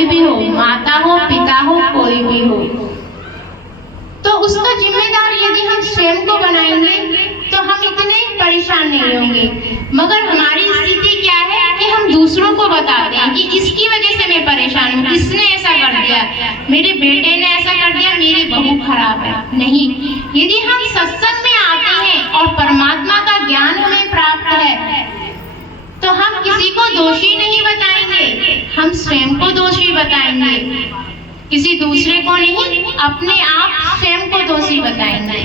कोई भी हो, माता हो, पिता हो, कोई भी हो, तो उसका जिम्मेदार यदि हम स्वयं को बनाएंगे तो हम इतने परेशान नहीं होंगे। मगर हमारी स्थिति क्या है कि हम दूसरों को बताते हैं कि इसकी वजह से मैं परेशान हूँ, इसने ऐसा कर दिया, मेरे बेटे ने ऐसा कर दिया, मेरी बहू खराब है। नहीं, यदि हम सत्संग में आते हैं और परमात्मा का ज्ञान हमें प्राप्त है तो हम किसी को दोषी नहीं बताएंगे, हम स्वयं को दोषी बताएंगे, किसी दूसरे को नहीं, अपने आप स्वयं को दोषी बताएंगे।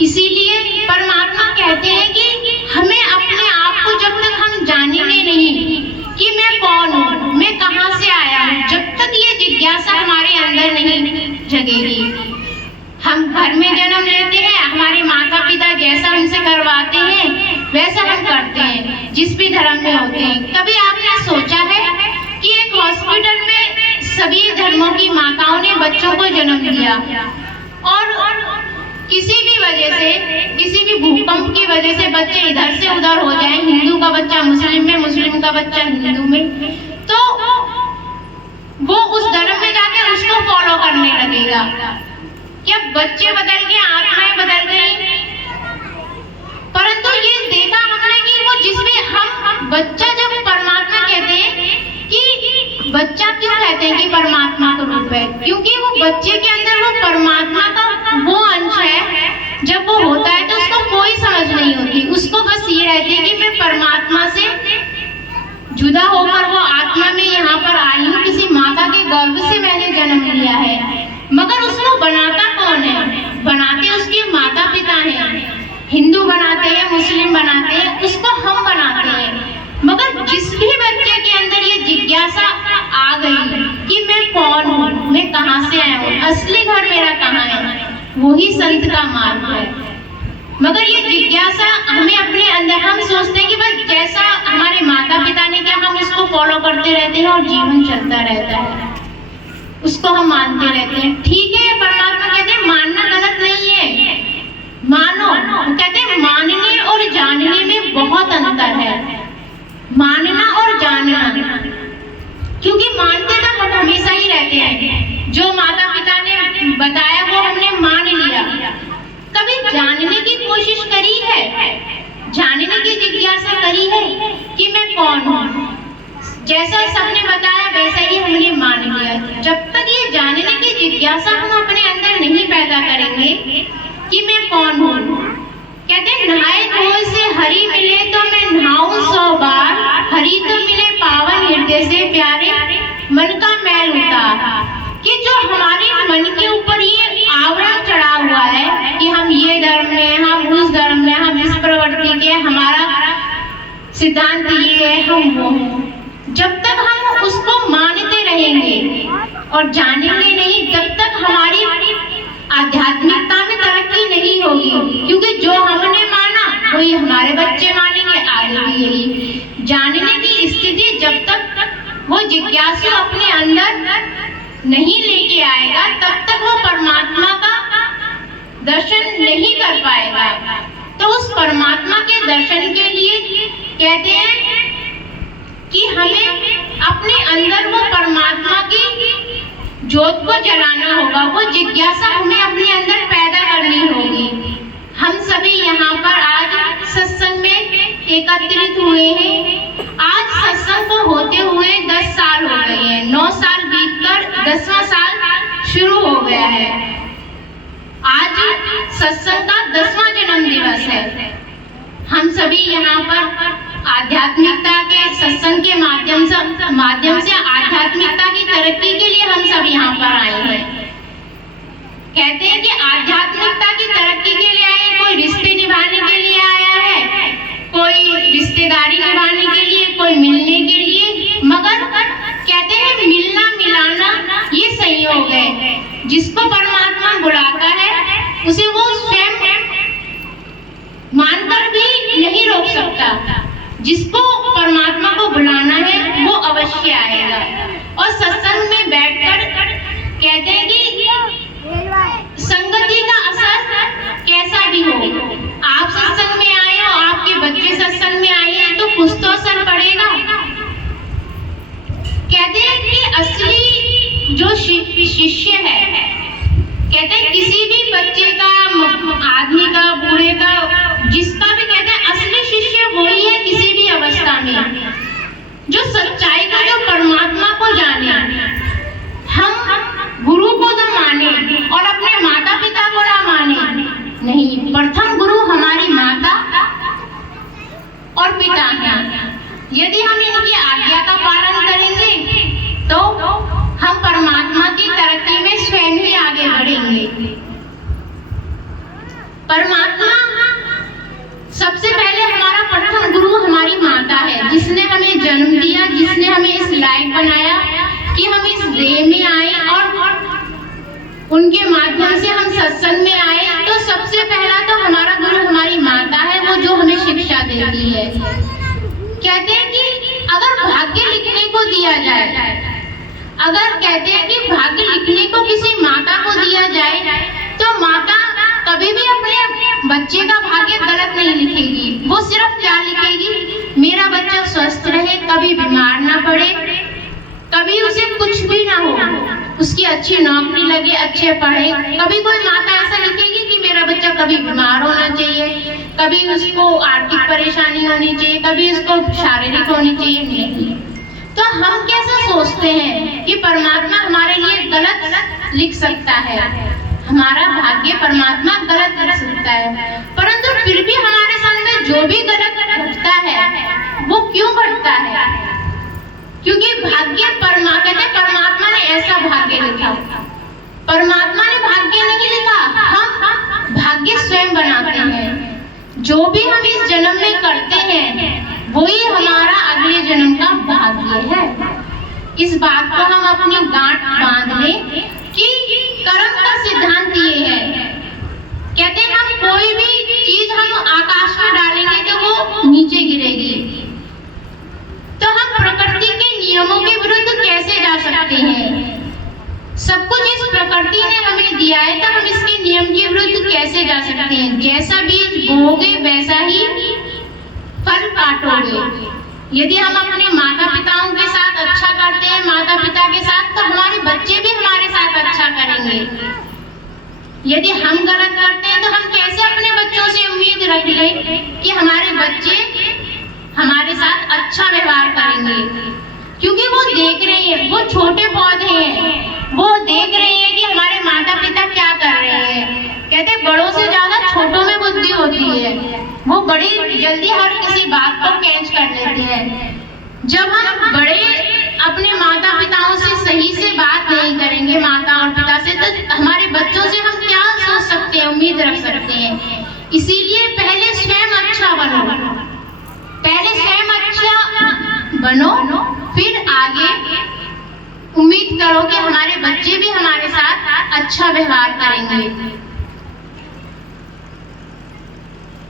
इसीलिए परमात्मा कहते हैं कि हमें अपने आप को जब तक हम जानेंगे नहीं कि मैं कौन हूँ, मैं कहाँ से आया हूँ, जब तक ये जिज्ञासा हमारे अंदर नहीं जगेगी। हम घर में जन्म लेते हैं, हमारे माता पिता जैसा हमसे करवाते हैं वैसा हम करते हैं, जिस भी धर्म में होते हैं। कभी आपने सोचा है कि एक हॉस्पिटल में सभी धर्मों की माताओं ने बच्चों को जन्म दिया और किसी भी वजह से, किसी भी भूकंप की वजह से बच्चे इधर से उधर हो जाए, हिंदू का बच्चा मुस्लिम में, मुस्लिम का बच्चा हिंदू में, तो वो उस धर्म में जाके उसको फॉलो करने लगेगा। क्या बच्चे बदल गए, आत्माएं बदल गई? परंतु ये देखा हमने कि वो जिसमें हम बच्चा, जब परमात्मा कहते हैं कि बच्चा क्यों कहते हैं कि परमात्मा का रूप है, क्योंकि वो बच्चे के अंदर वो परमात्मा का वो अंश है। जब वो होता है तो उसको कोई समझ नहीं होती, उसको बस ये रहती है कि मैं परमात्मा से जुदा होकर वो आत्मा में यहाँ पर आई हूँ, किसी माता के गर्भ से मैंने जन्म लिया है। मगर उसको बनाता कौन है? बनाते उसके माता पिता हैं। हिंदू बनाते हैं, मुस्लिम बनाते हैं, उसको हम बनाते हैं। मगर जिस भी बच्चे के अंदर ये जिज्ञासा आ गई कि मैं कौन हूँ, मैं कहाँ से आया हूँ, असली घर मेरा कहाँ है, वही संत का मार्ग है। मगर ये जिज्ञासा हमें अपने अंदर, हम सोचते हैं कि बस जैसा हमारे माता पिता ने किया हम उसको फॉलो करते रहते हैं और जीवन चलता रहता है, उसको हम मानते रहते हैं। ठीक है, परमात्मा कहते हैं मानना गलत नहीं है, मानो। कहते हैं मानने और जानने में बहुत अंतर है, मानना और जानना। क्योंकि मानते तो हम हमेशा ही रहते हैं, जो माता पिता ने बताया वो हमने मान लिया। कभी जानने की कोशिश करी है, जानने की जिज्ञासा करी है कि मैं कौन हूँ? जैसा सबने बताया वैसा ही हमने मान लिया। जब तक ये जानने की जिज्ञासा हम अपने अंदर नहीं पैदा करेंगे कि मैं कौन हूँ, कहते हैं नहाए धोए से हरि मिले तो मैं नहाऊं 100 बार, हरि तो मिले पावन हृदय से प्यारे, मन का मैल उतार। कि जो हमारे मन के ऊपर ये आवरण चढ़ा हुआ है कि हम ये धर्म में, हम उस धर्म में, हम इस प्रवृत्ति के, हमारा सिद्धांत ये है, हम वो, जब तक हम उसको मानते रहेंगे और जानेंगे नहीं, तब तक हमारी आध्यात्मिकता में तरक्की नहीं होगी। क्योंकि जो हमने माना वही हमारे बच्चे मानेंगे, आगे भी यही। जानने की स्थिति जब तक वो जिज्ञासु अपने अंदर नहीं लेके आएगा, तब तक वो परमात्मा का दर्शन नहीं कर पाएगा। तो उस परमात्मा के दर्शन के लिए कहते हैं कि हमें अपने अंदर वो परमात्मा की ज्योत को जलाना होगा, वो जिज्ञासा हमें अपने अंदर पैदा करनी होगी। हम सभी यहाँ पर आज सत्संग में एकत्रित हुए हैं। आज सत्संग को होते हुए 10 साल हो गए हैं, 9 साल बीतकर 10वां साल शुरू हो गया है। आज सत्संग का 10वां जन्म दिवस है। हम सभी यहाँ पर आध्यात्मिकता के सत्संग के माध्यम से आध्यात्मिकता की तरक्की के लिए हम सब यहाँ पर आए हैं। कहते हैं कि आध्यात्मिकता की तरक्की के लिए आए, कोई रिश्ते निभाने के लिए आया है, कोई रिश्तेदारी निभाने के लिए, कोई मिलने के लिए। मगर कहते हैं मिलना मिलाना ये संयोग है। जिसको परमात्मा बुलाता है उसे वो स्वयं मानकर भी नहीं रोक सकता। जिसको परमात्मा को बुलाना है वो अवश्य आएगा। और सत्संग में बैठकर कहते हैं कि संगति का असर कैसा भी हो, आप सत्संग में आए, आपके बच्चे सत्संग में आए हैं तो कुछ तो असर पड़ेगा। लायक बनाया कि हम इस देह में आए और उनके माध्यम से हम सत्संग में आए। तो सबसे पहला तो हमारा गुरु हमारी माता है, वो जो हमें शिक्षा देती है। कहते हैं कि अगर भाग्य लिखने को दिया जाए, अगर कहते हैं कि भाग्य लिखने को किसी माता को दिया जाए तो माता कभी भी अपने बच्चे का भाग्य गलत नहीं लिखेगी। वो सिर्फ क्या लिखेगी, मेरा बच्चा स्वस्थ रहे, कभी बीमार ना पड़े, कभी उसे कुछ भी ना हो, उसकी अच्छी नौकरी लगे, अच्छे पढ़े। कभी कोई माता ऐसा लिखेगी कि मेरा बच्चा कभी बीमार होना चाहिए, कभी उसको आर्थिक परेशानी होनी चाहिए, कभी उसको शारीरिक होनी चाहिए, नहीं। तो हम कैसा सोचते हैं कि परमात्मा हमारे लिए गलत लिख सकता है, हमारा भाग्य परमात्मा गलत लिख सकता है, परंतु फिर भी हमारे संग में जो भी गलत घटता है वो क्यों घटता है? क्योंकि भाग्य परमात्मा ने ऐसा भाग्य लिखा। परमात्मा ने भाग्य नहीं लिखा, हम भाग्य स्वयं बनाते हैं। जो भी हम इस जन्म में करते हैं वही हमारा अगले जन्म का भाग्य है। इस बात को हम अपनी गांठ बांध लें कि कर्म का सिद्धांत ये है। कहते हैं हम कोई भी चीज हम आकाश में डालेंगे तो वो नीचे गिरेगी। तो हम प्रकृति के नियमों के विरुद्ध कैसे जा सकते हैं? सब कुछ इस प्रकृति ने हमें दिया है, तो हम इसके नियम के विरुद्ध कैसे जा सकते हैं? जैसा बीज बोओगे वैसा ही फल काटोगे। यदि हम अपने माता पिताओं के साथ अच्छा करते हैं, माता पिता के साथ, तो हमारे बच्चे भी हमारे साथ अच्छा करेंगे। यदि हम गलत करते हैं तो हम कैसे अपने बच्चों से उम्मीद रख लें कि हमारे बच्चे हमारे साथ अच्छा व्यवहार करेंगे? क्योंकि वो देख रहे हैं, वो छोटे पौधे हैं, वो देख रहे हैं कि हमारे माता पिता क्या कर रहे हैं। कहते बड़ों से ज्यादा छोटों में बुद्धि होती है, वो बड़ी जल्दी हर किसी बात को कैच कर लेते हैं। जब हम बड़े अपने माता पिताओं से सही से बात नहीं करेंगे, माता और पिता से, तो हमारे बच्चों से हम क्या सोच सकते हैं, उम्मीद रख सकते हैं? इसीलिए पहले स्वयं अच्छा बनो, पहले स्वयं अच्छा बनो, फिर आगे उम्मीद करो कि हमारे बच्चे भी हमारे साथ अच्छा व्यवहार करेंगे।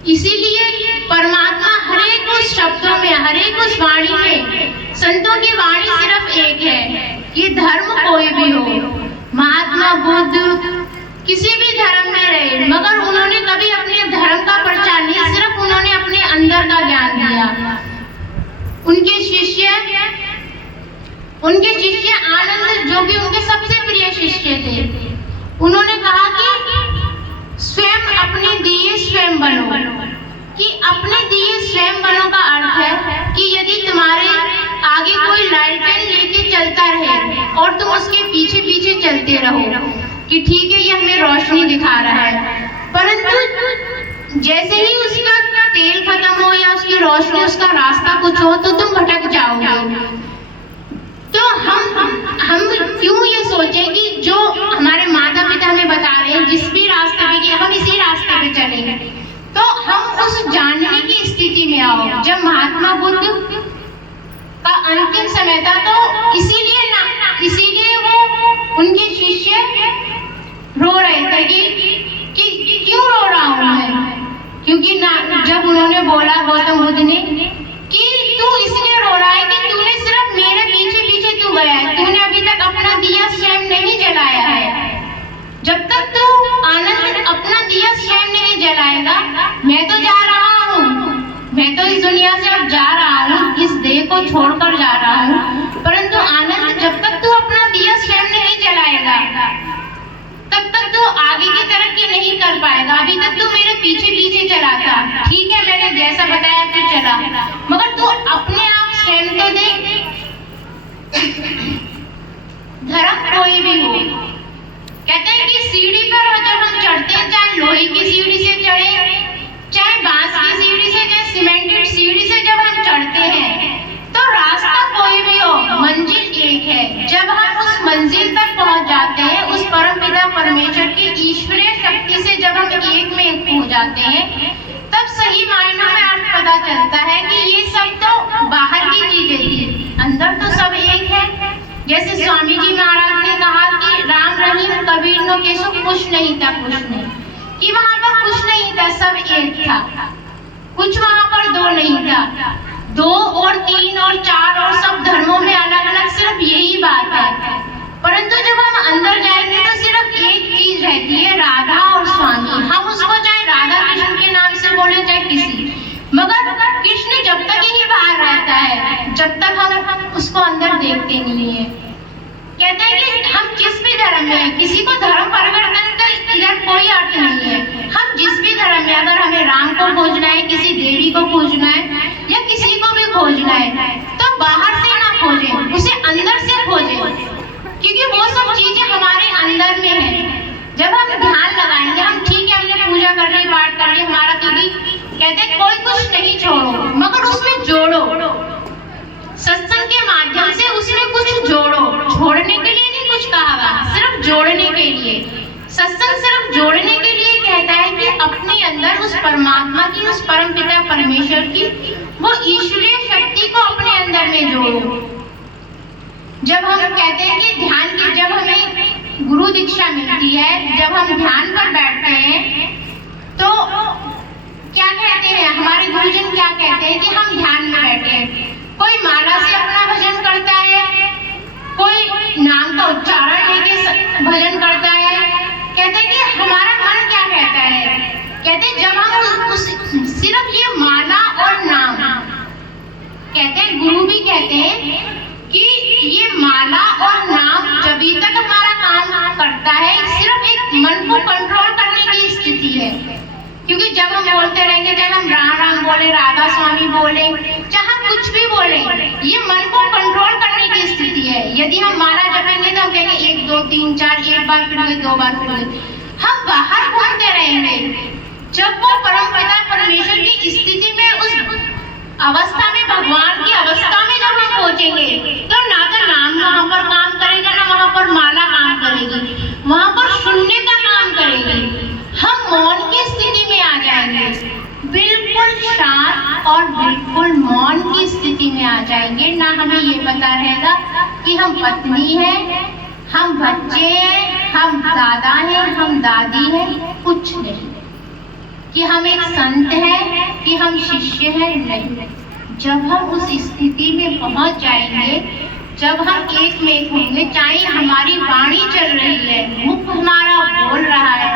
इसीलिए परमात्मा हरेक उस शब्दों में, हरेक उस वाणी में, संतों की वाणी सिर्फ एक है कि धर्म कोई भी हो, महात्मा बुद्ध किसी भी धर्म में रहे, मगर उन्होंने कभी अपने धर्म का प्रचार नहीं, सिर्फ उन्होंने अपने अंदर का ज्ञान दिया। उनके शिष्य आनंद, जो कि उनके सबसे प्रिय शिष्य थे, उन्होंने कहा कि स्वयं अपने दिए स्वयं बनो। कि अपने दिए स्वयं बनो का अर्थ है कि यदि तुम्हारे आगे कोई लालटेन लेके चलता रहे और तुम उसके पीछे पीछे चलते रहो कि ठीक है ये हमें रोशनी दिखा रहा है, परंतु जैसे ही उसका तेल खत्म हो या उसकी रोशनी, उसका रास्ता कुछ हो, तो तुम भटक जाओगे। तो हम क्यों ये सोचें कि जो हमारे माता पिता हमें बता रहे हैं जिस भी रास्ते पे, हम इसी रास्ते पे चलेंगे? तो हम उस जानने की स्थिति में आओ। जब महात्मा बुद्ध का अंतिम समय था तो इसीलिए वो उनके शिष्य रो रहे थे कि क्यों रो रहा हूं मैं? क्योंकि जब उन्होंने बोला गौतम बुद्ध ने कि तू इसलिए रो रहा है कि तूने सिर्फ मेरे पीछे पीछे क्यों गया है, तूने अभी तक अपना दिया स्वयं नहीं जलाया है। जब तक तू आनंद अपना दिया स्वयं नहीं जलाएगा, मैं तो जा रहा हूँ, मैं तो इस दुनिया से अब जा रहा हूँ, इस देह को छोड़कर जा रहा हूँ, परंतु आनंद जब तक तू अपना दिया स्वयं नहीं जलाएगा तब तक तू आगे की तरक्की नहीं कर पाएगा। अभी तक तू मेरे पीछे पीछे चला था, ठीक है मैंने जैसा बताया तू चला, मगर तू अपने आप स्वयं तो देख। धर्म कोई भी हो, कहते हैं कि सीढ़ी पर जब हम चढ़ते हैं, चाहे लोहे की सीढ़ी से चढ़े, चाहे बांस की सीढ़ी से, चाहे सीमेंटेड सीढ़ी से जब हम चढ़ते हैं, तो रास्ता कोई भी हो, मंजिल एक है। जब हम उस मंजिल तक पहुंच जाते हैं, उस परमपिता परमेश्वर की ईश्वरीय शक्ति से जब हम एक में एक हो जाते हैं, तब सही मायनों में अर्थ पता चलता है कि ये सब तो बाहर की चीजें थी, अंदर तो सब एक है। जैसे स्वामी जी महाराज ने कहा कि राम रहीम कबीर नो केसो कुछ नहीं था, कुछ नहीं, कि वहाँ पर कुछ नहीं था, सब एक था। कुछ वहाँ पर दो नहीं था, 2 और 3 और 4 और सब धर्मों में अलग अलग सिर्फ यही बात है। परंतु जब हम अंदर जाएंगे तो सिर्फ एक चीज रहती है, राधा और स्वामी। हम उसको चाहे राधा कृष्ण के नाम से बोले चाहे किसी, मगर कृष्ण जब तक ही बाहर रहता है, जब तक हम उसको अंदर देखते नहीं है। कहते हैं कि हम जिस भी धर्म में हैं, किसी को धर्म परिवर्तन का इधर कोई अर्थ नहीं है। हम जिस भी धर्म में, अगर हमें राम को खोजना है, किसी देवी को खोजना है या किसी को भी खोजना है, तो बाहर से ना खोजें, उसे अंदर से खोजें, क्योंकि वो सब चीजें हमारे अंदर में है। जब हम ध्यान लगाएंगे, हम ठीक है हमने पूजा कर ली, पाठ कर ली हमारा, क्योंकि कहते हैं कोई कुछ नहीं छोड़ो मगर उसमें जोड़ो। सत्संग के माध्यम से उसमें कुछ जोड़ो, छोड़ने के लिए नहीं कुछ कहा, सिर्फ जोड़ने के लिए। सत्संग सिर्फ जोड़ने के लिए कहता है कि अपने अंदर उस परमात्मा की, उस परम पिता परमेश्वर की वो ईश्वरीय शक्ति को अपने अंदर में जोड़ो। जब हम कहते हैं कि ध्यान की, जब हमें गुरु दीक्षा मिलती है, जब हम ध्यान पर बैठते हैं, तो क्या कहते हैं हमारे गुरुजन, क्या कहते हैं कि हम ध्यान में बैठे हैं। कोई माला से अपना भजन करता है, कोई नाम का उच्चारण लेके भजन करता है। कहते हैं कि हमारा मन क्या कहता है, कहते हैं जब हम सिर्फ ये माला और नाम, कहते हैं गुरु भी कहते हैं कि ये माला और नाम जब तक हमारा काम करता है, सिर्फ एक मन को कंट्रोल करने की स्थिति है। क्योंकि जब हम बोलते रहेंगे, चाहे हम राम राम बोले, राधा स्वामी बोले, चाहे कुछ भी बोले, ये मन को कंट्रोल करने की स्थिति है। यदि हम माला जपेंगे तो हम कहेंगे 1 2 3 4, 1 बार फिर 2 बार फिर, हम बाहर घूमते रहेंगे। जब वो परम पिता परमेश्वर की स्थिति में, उस अवस्था में, भगवान की अवस्था में जब हम पहुंचेंगे, तो ना तो नाम वहां पर काम करेगा, ना वहां पर माला काम करेगी, वहां पर शून्य का काम करेगी। हम मौन की स्थिति में आ जाएंगे, बिल्कुल शांत और बिल्कुल मौन की स्थिति में आ जाएंगे। ना हमें ये पता रहेगा कि हम पत्नी हैं, हम बच्चे हैं, हम दादा हैं, हम दादी हैं, कुछ नहीं, कि हम एक संत हैं, कि हम शिष्य हैं, नहीं। जब हम उस स्थिति में पहुंच जाएंगे, जब हम एक में एक होंगे, चाहे हमारी वाणी चल रही है, मुख हमारा बोल रहा है,